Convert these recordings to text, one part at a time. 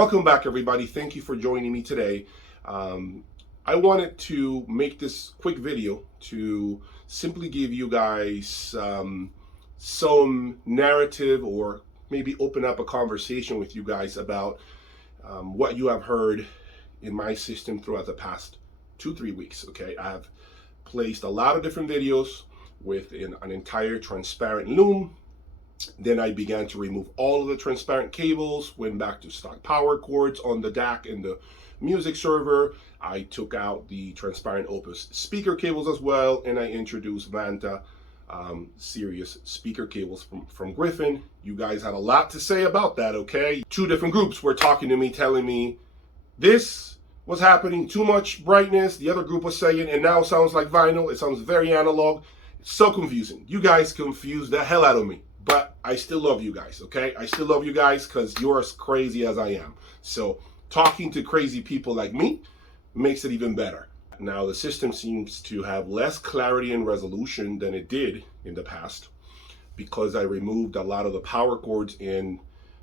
Welcome back, everybody. Thank you for joining me today. I wanted to make this quick video to simply give you guys some narrative, or maybe open up a conversation with you guys about what you have heard in my system throughout the past 2-3 weeks. Okay, I have placed a lot of different videos with an entire transparent loom. Then I began to remove all of the transparent cables, went back to stock power cords on the DAC and the music server. I took out the transparent Opus speaker cables as well, and I introduced Vanta Sirius speaker cables from Griffin. You guys had a lot to say about that, okay? 2 different groups were talking to me, telling me this was happening, too much brightness. The other group was saying, and now it sounds like vinyl. It sounds very analog. It's so confusing. You guys confused the hell out of me. But I still love you guys, okay? I still love you guys because you're as crazy as I am. So talking to crazy people like me makes it even better. Now the system seems to have less clarity and resolution than it did in the past because I removed a lot of the power cords in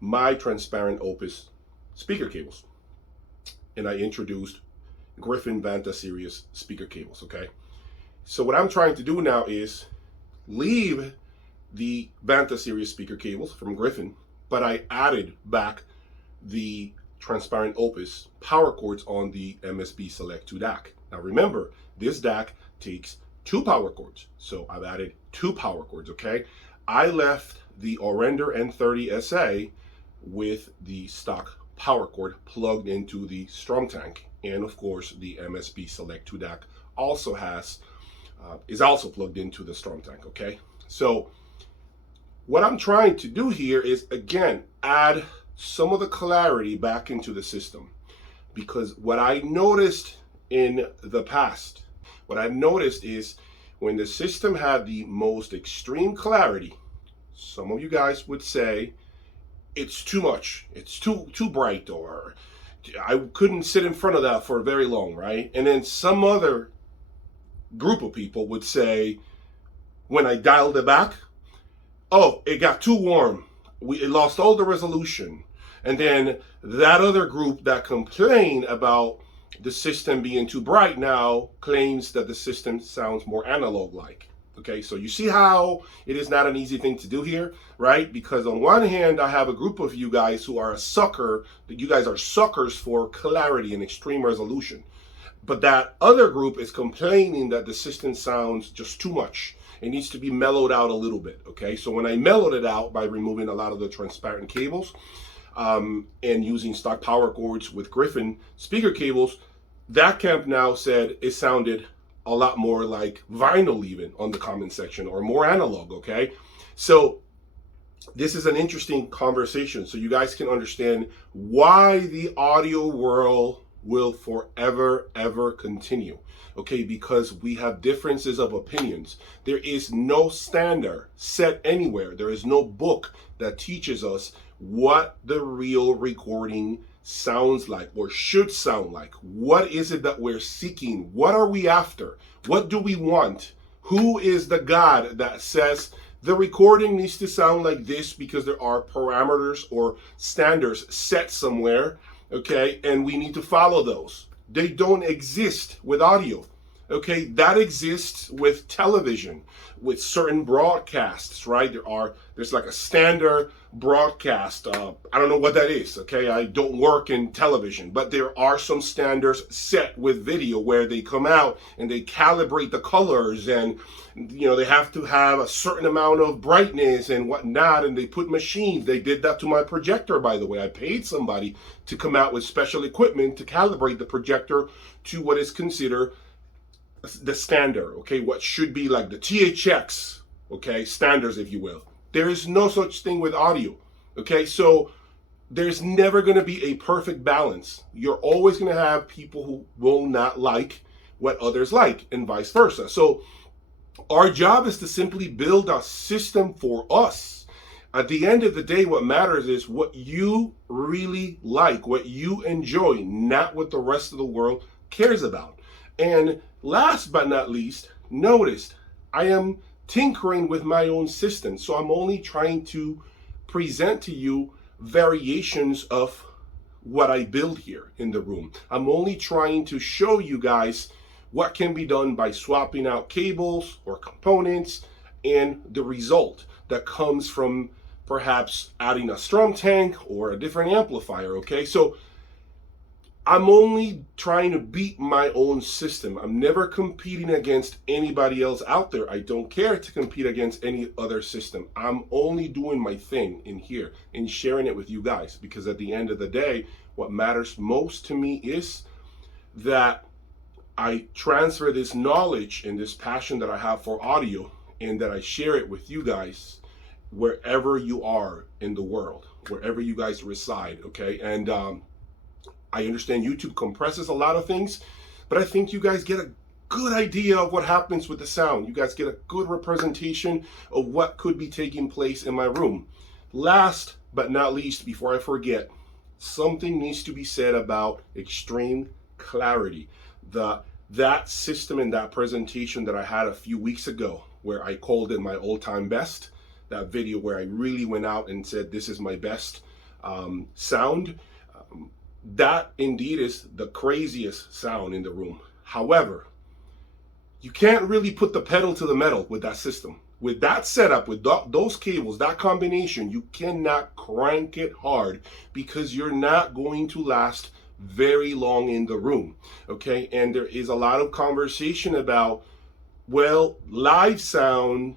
my transparent Opus speaker cables. And I introduced Griffin Vanta Sirius speaker cables, okay? So what I'm trying to do now is leave the Vanta Sirius speaker cables from Griffin, but I added back the transparent Opus power cords on the MSB Select 2 DAC. Now remember, this DAC takes 2 power cords, so I've added 2 power cords, okay? I left the Orender N30 SA with the stock power cord plugged into the STROMTANK, and of course the MSB Select 2 DAC also is also plugged into the STROMTANK, okay? So what I'm trying to do here is, again, add some of the clarity back into the system, because what I noticed in the past, what I've noticed is when the system had the most extreme clarity, some of you guys would say it's too much, it's too bright, or I couldn't sit in front of that for very long, right? And then some other group of people would say, when I dialed it back, oh, it got too warm. It lost all the resolution. And then that other group that complained about the system being too bright now claims that the system sounds more analog-like. Okay, so you see how it is not an easy thing to do here, right? Because on one hand, I have a group of you guys who are that you guys are suckers for clarity and extreme resolution. But that other group is complaining that the system sounds just too much. It needs to be mellowed out a little bit, okay? So when I mellowed it out by removing a lot of the transparent cables and using stock power cords with Griffin speaker cables, that camp now said it sounded a lot more like vinyl even on the comment section, or more analog, okay? So this is an interesting conversation so you guys can understand why the audio world will forever ever continue, okay? Because we have differences of opinions. There is no standard set anywhere. There is no book that teaches us what the real recording sounds like or should sound like. What is it that we're seeking? What are we after? What do we want? Who is the God that says the recording needs to sound like this because there are parameters or standards set somewhere, okay, and we need to follow those? They don't exist with audio, okay? That exists with television, with certain broadcasts, right? There's like a standard broadcast. I don't know what that is, okay? I don't work in television, but there are some standards set with video where they come out and they calibrate the colors, and you know, they have to have a certain amount of brightness and whatnot, and they put machines. They did that to my projector, by the way. I paid somebody to come out with special equipment to calibrate the projector to what is considered the standard, okay? What should be like the THX, okay, standards, if you will. There is no such thing with audio, okay? So there's never going to be a perfect balance. You're always going to have people who will not like what others like, and vice versa. So our job is to simply build a system for us. At the end of the day, what matters is what you really like, what you enjoy, not what the rest of the world cares about. And last but not least, notice I am tinkering with my own system. So I'm only trying to present to you variations of what I build here in the room. I'm only trying to show you guys what can be done by swapping out cables or components, and the result that comes from perhaps adding a STROMTANK or a different amplifier, okay? So I'm only trying to beat my own system. I'm never competing against anybody else out there. I don't care to compete against any other system. I'm only doing my thing in here and sharing it with you guys, because at the end of the day, what matters most to me is that I transfer this knowledge and this passion that I have for audio, and that I share it with you guys wherever you are in the world, wherever you guys reside, okay? And I understand YouTube compresses a lot of things, but I think you guys get a good idea of what happens with the sound. You guys get a good representation of what could be taking place in my room. Last but not least, before I forget, something needs to be said about extreme clarity. That system and that presentation that I had a few weeks ago, where I called it my all-time best, that video where I really went out and said this is my best sound, that indeed is the craziest sound in the room. However, you can't really put the pedal to the metal with that system. With that setup, with those cables, that combination, you cannot crank it hard, because you're not going to last very long in the room, okay? And there is a lot of conversation about, well, live sound,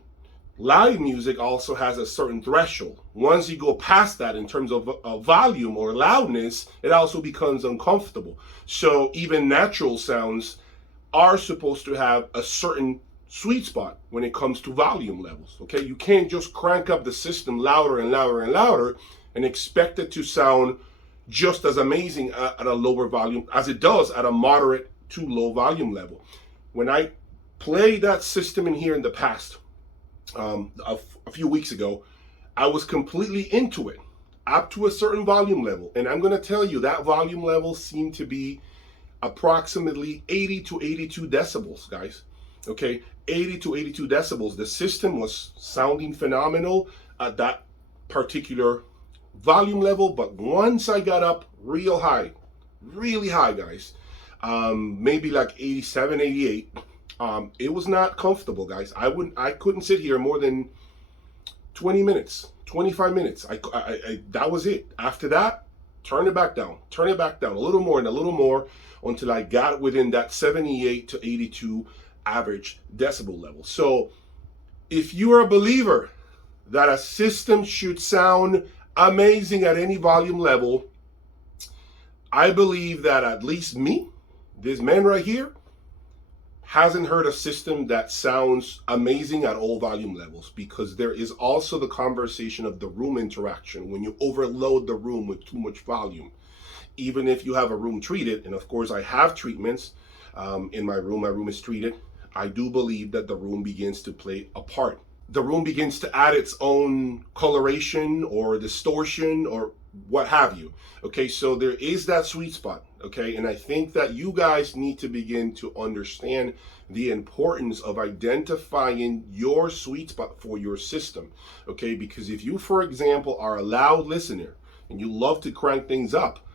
live music also has a certain threshold. Once you go past that in terms of volume or loudness, it also becomes uncomfortable. So even natural sounds are supposed to have a certain sweet spot when it comes to volume levels, okay? You can't just crank up the system louder and louder and louder and expect it to sound just as amazing at a lower volume as it does at a moderate to low volume level. When I played that system in here in the past, a few weeks ago, I was completely into it up to a certain volume level. And I'm going to tell you that volume level seemed to be approximately 80 to 82 decibels, guys. Okay, 80 to 82 decibels. The system was sounding phenomenal at that particular volume level, but once I got up real high, really high, guys, maybe like 87, 88, it was not comfortable, guys. I couldn't sit here more than 20 minutes, 25 minutes. That was it. After that, turn it back down, a little more and a little more, until I got within that 78 to 82 average decibel level. So if you are a believer that a system should sound amazing at any volume level, I believe that at least me, this man right here, hasn't heard a system that sounds amazing at all volume levels, because there is also the conversation of the room interaction when you overload the room with too much volume. Even if you have a room treated, and of course I have treatments in my room is treated, I do believe that the room begins to play a part. The room begins to add its own coloration or distortion or what have you. Okay, so there is that sweet spot, okay? And I think that you guys need to begin to understand the importance of identifying your sweet spot for your system, okay? Because if you, for example, are a loud listener and you love to crank things up,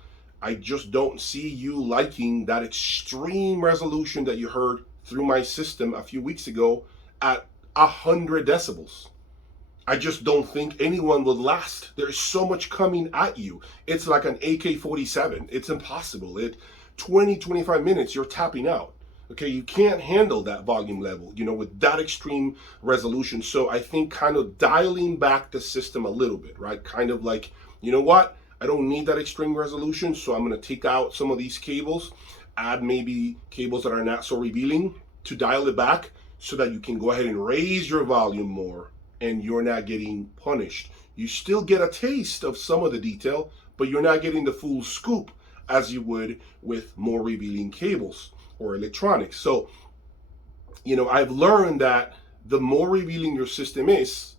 I just don't see you liking that extreme resolution that you heard through my system a few weeks ago at 100 decibels. I just don't think anyone will last. There's so much coming at you. It's like an AK-47. It's impossible. 20, 25 minutes, you're tapping out. Okay, you can't handle that volume level, you know, with that extreme resolution. So I think kind of dialing back the system a little bit, right? Kind of like, you know what? I don't need that extreme resolution, so I'm going to take out some of these cables, add maybe cables that are not so revealing to dial it back, so that you can go ahead and raise your volume more and you're not getting punished. You still get a taste of some of the detail, but you're not getting the full scoop as you would with more revealing cables or electronics. So, you know, I've learned that the more revealing your system is,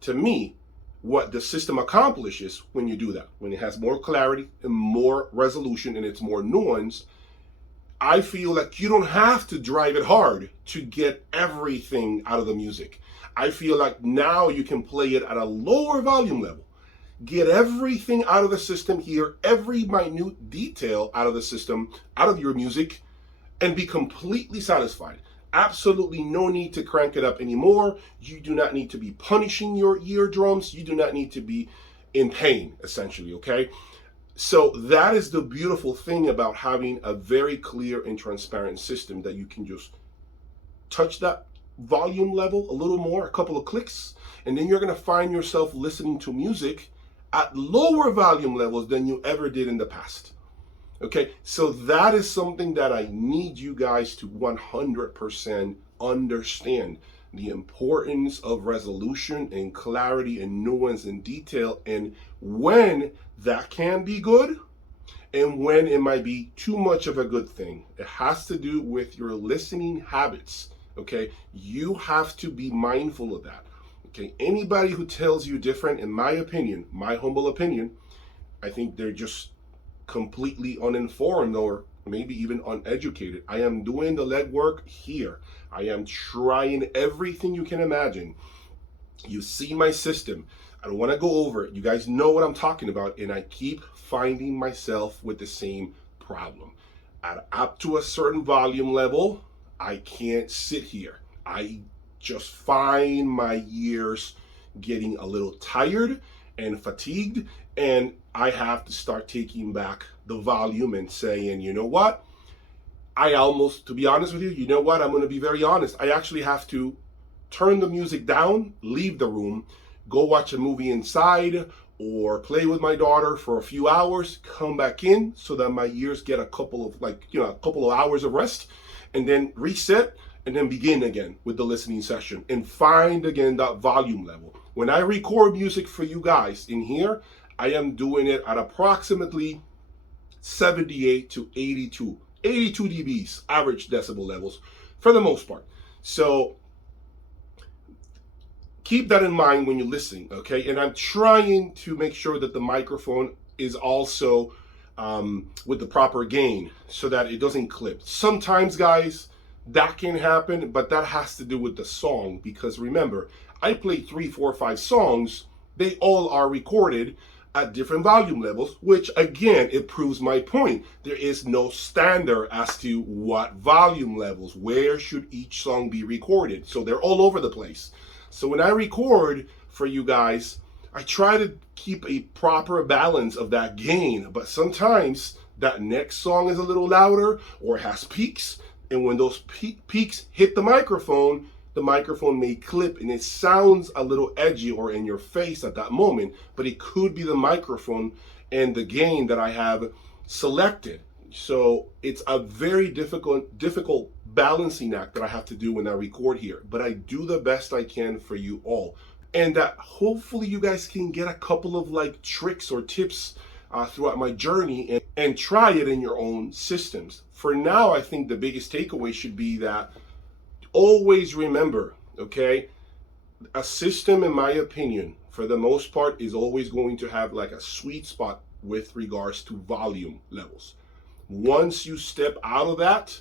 to me, what the system accomplishes when you do that, when it has more clarity and more resolution and it's more nuanced, I feel like you don't have to drive it hard to get everything out of the music. I feel like now you can play it at a lower volume level get everything out of the system, hear every minute detail out of the system, out of your music, and be completely satisfied. Absolutely no need to crank it up anymore. You do not need to be punishing your eardrums. You do not need to be in pain, essentially, okay? So that is the beautiful thing about having a very clear and transparent system, that you can just touch that volume level a little more, a couple of clicks, and then you're going to find yourself listening to music at lower volume levels than you ever did in the past. Okay, so that is something that I need you guys to 100% understand. The importance of resolution and clarity and nuance and detail, and when that can be good and when it might be too much of a good thing. It has to do with your listening habits. Okay, you have to be mindful of that. Okay, anybody who tells you different, in my opinion, my humble opinion, I think they're just completely uninformed or maybe even uneducated. I am doing the legwork here. I am trying everything you can imagine. You see my system. I don't want to go over it. You guys know what I'm talking about, and I keep finding myself with the same problem. At up to a certain volume level, I can't sit here. I just find my ears getting a little tired and fatigued, and I have to start taking back the volume and saying, you know what? I almost, to be honest with you, you know what? I'm going to be very honest. I actually have to turn the music down, leave the room, go watch a movie inside, or play with my daughter for a few hours, come back in so that my ears get a couple of hours of rest, and then reset, and then begin again with the listening session and find again that volume level. When I record music for you guys in here, I am doing it at approximately 78 to 82 dBs, average decibel levels for the most part. So keep that in mind when you're listening, okay? And I'm trying to make sure that the microphone is also with the proper gain so that it doesn't clip. Sometimes, guys, that can happen, but that has to do with the song, because remember, I play 3, 4, 5 songs. They all are recorded at different volume levels, which again, it proves my point. There is no standard as to what volume levels, where should each song be recorded. So they're all over the place. So when I record for you guys, I try to keep a proper balance of that gain, but sometimes that next song is a little louder or has peaks. And when those peaks hit the microphone may clip and it sounds a little edgy or in your face at that moment, but it could be the microphone and the gain that I have selected. So it's a very difficult balancing act that I have to do when I record here, but I do the best I can for you all. And that hopefully you guys can get a couple of like tricks or tips throughout my journey and try it in your own systems. For now, I think the biggest takeaway should be that always remember, okay, a system, in my opinion, for the most part, is always going to have like a sweet spot with regards to volume levels. Once you step out of that,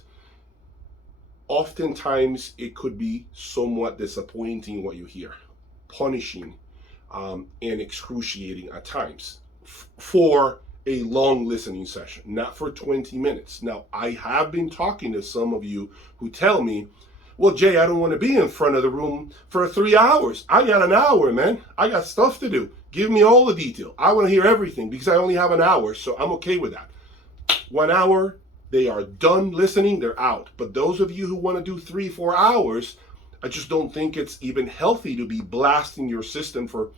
oftentimes it could be somewhat disappointing what you hear, punishing, and excruciating at times for a long listening session, not for 20 minutes. Now, I have been talking to some of you who tell me, well, Jay, I don't want to be in front of the room for 3 hours. I got an hour, man. I got stuff to do. Give me all the detail. I want to hear everything because I only have an hour, so I'm okay with that. 1 hour, they are done listening, they're out. But those of you who want to do 3, 4 hours, I just don't think it's even healthy to be blasting your system for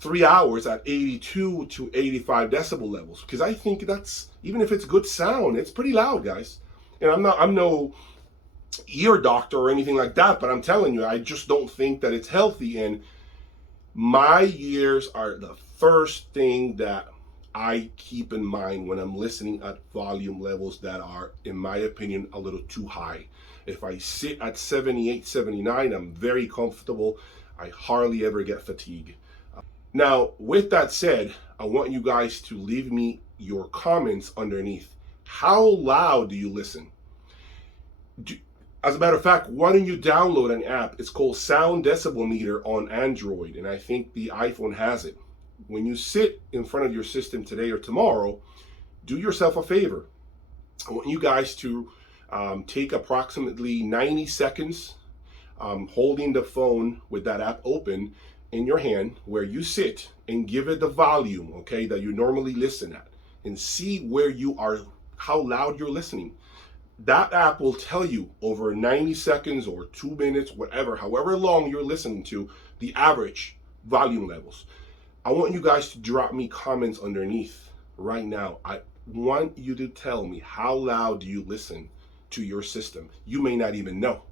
3 hours at 82 to 85 decibel levels, because I think that's, even if it's good sound, it's pretty loud, guys. And I'm no ear doctor or anything like that, but I'm telling you, I just don't think that it's healthy. And my ears are the first thing that I keep in mind when I'm listening at volume levels that are, in my opinion, a little too high. If I sit at 78, 79, I'm very comfortable. I hardly ever get fatigue. Now, with that said, I want you guys to leave me your comments underneath. How loud do you listen? As a matter of fact, why don't you download an app? It's called Sound Decibel Meter on Android, and I think the iPhone has it. when you sit in front of your system today or tomorrow, do yourself a favor. I want you guys to take approximately 90 seconds holding the phone with that app open in your hand where you sit, and give it the volume, okay, that you normally listen at, and see where you are, how loud you're listening. That app will tell you over 90 seconds or 2 minutes, whatever, however long you're listening to, the average volume levels. I want you guys to drop me comments underneath right now. I want you to tell me, how loud do you listen to your system? You may not even know,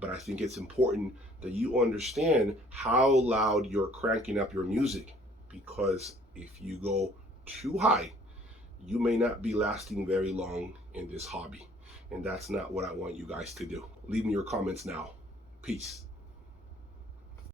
but I think it's important that you understand how loud you're cranking up your music, because if you go too high, you may not be lasting very long in this hobby. And that's not what I want you guys to do. Leave me your comments now. Peace.